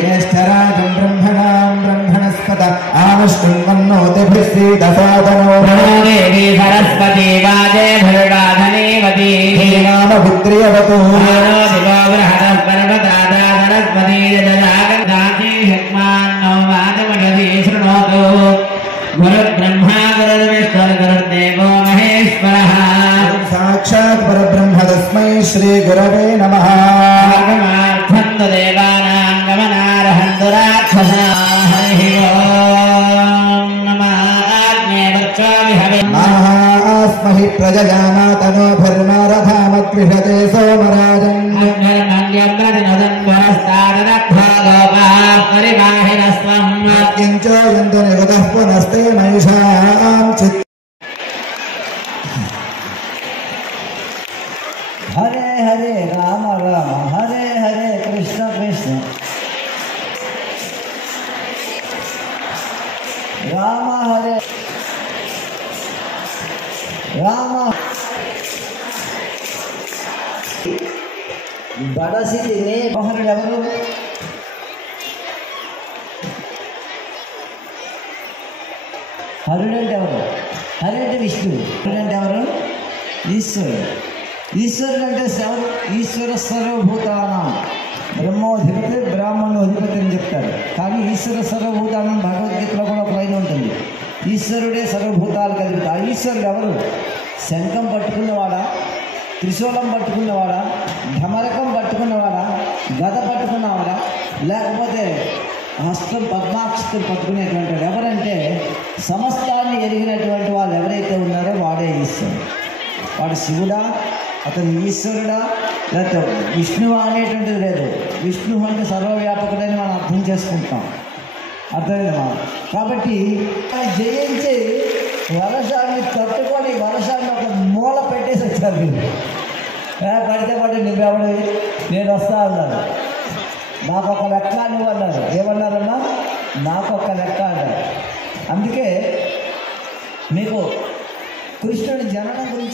ज्येष्ठराजं ब्रह्मणां ब्रह्मणस्पत आनुष्कुन्वन्नोतिभिस्सीदसादनो देवी सरस्वती वाजे भरुडाधनेवती नामपुत्र्यवतु दिवो बृहदः पर्वतादा सरस्वती जजागन्धाति शक्मान्नो वादमयति शृणोतु गुरुर्ब्रह्मा गुरुर्विष्णुर्गुरुर्देवो महेश्वरः साक्षात् परब्रह्म तस्मै श्रीगुरवे नमः आगमार्थन्तु देवानां गमनार्हन्तु राक्षसाः हरिः ओम् नमः आग्ने वच्चाविहवे आस्महि प्रजयामातनोभिर्मारथामद्विषते सोमराजन् किञ्चो यन्तु निगतः पुनस्ते महिषां चित् हरे हरे राम राम हरे हरे कृष्ण कृष्ण राम हरे राम బడసిని బహరుడు ఎవరు? హరుడంటే ఎవరు? హరి అంటే విష్ణువు. హరుడంటే ఎవరు? ఈశ్వరుడు. ఈశ్వరుడు అంటే ఎవరు? ఈశ్వర సర్వభూతానం బ్రహ్మోధిపతి బ్రాహ్మణోధిపతి అని చెప్తారు. కానీ ఈశ్వర సర్వభూతానం భగవద్గీతలో కూడా ఒక లైన్ ఉంటుంది. ఈశ్వరుడే సర్వభూతాలకు అధిపతి. ఆ ఈశ్వరుడు ఎవరు? శంఖం పట్టుకున్నవాడా, త్రిశూలం పట్టుకున్నవాడా, ఢమరకం పట్టుకున్నవాడా, గద పట్టుకున్నవాడా, లేకపోతే హస్తం పద్మాక్షతం పట్టుకునేటువంటి వాడు ఎవరంటే సమస్తాన్ని ఎరిగినటువంటి వాళ్ళు ఎవరైతే ఉన్నారో వాడే ఈశ్వరుడు. వాడు శివుడా, అతను ఈశ్వరుడా, లేకపోతే విష్ణువు అనేటువంటిది లేదు. విష్ణువు అంటే సర్వవ్యాపకుడని మనం అర్థం చేసుకుంటాం. అర్థమైందా? కాబట్టి జయించి వర్షాన్ని తట్టుకొని వర్షాన్ని ఒక మూల పెట్టేసి వచ్చారు. మీరు పడితే పడి నువ్వెవడు, నేను వస్తా అన్నారు. నాకు ఒక లెక్క నువ్వు అన్నారు. ఏమన్నారమ్మా? నాకు ఒక లెక్క అన్నారు. అందుకే మీకు కృష్ణుడి జననం గురించి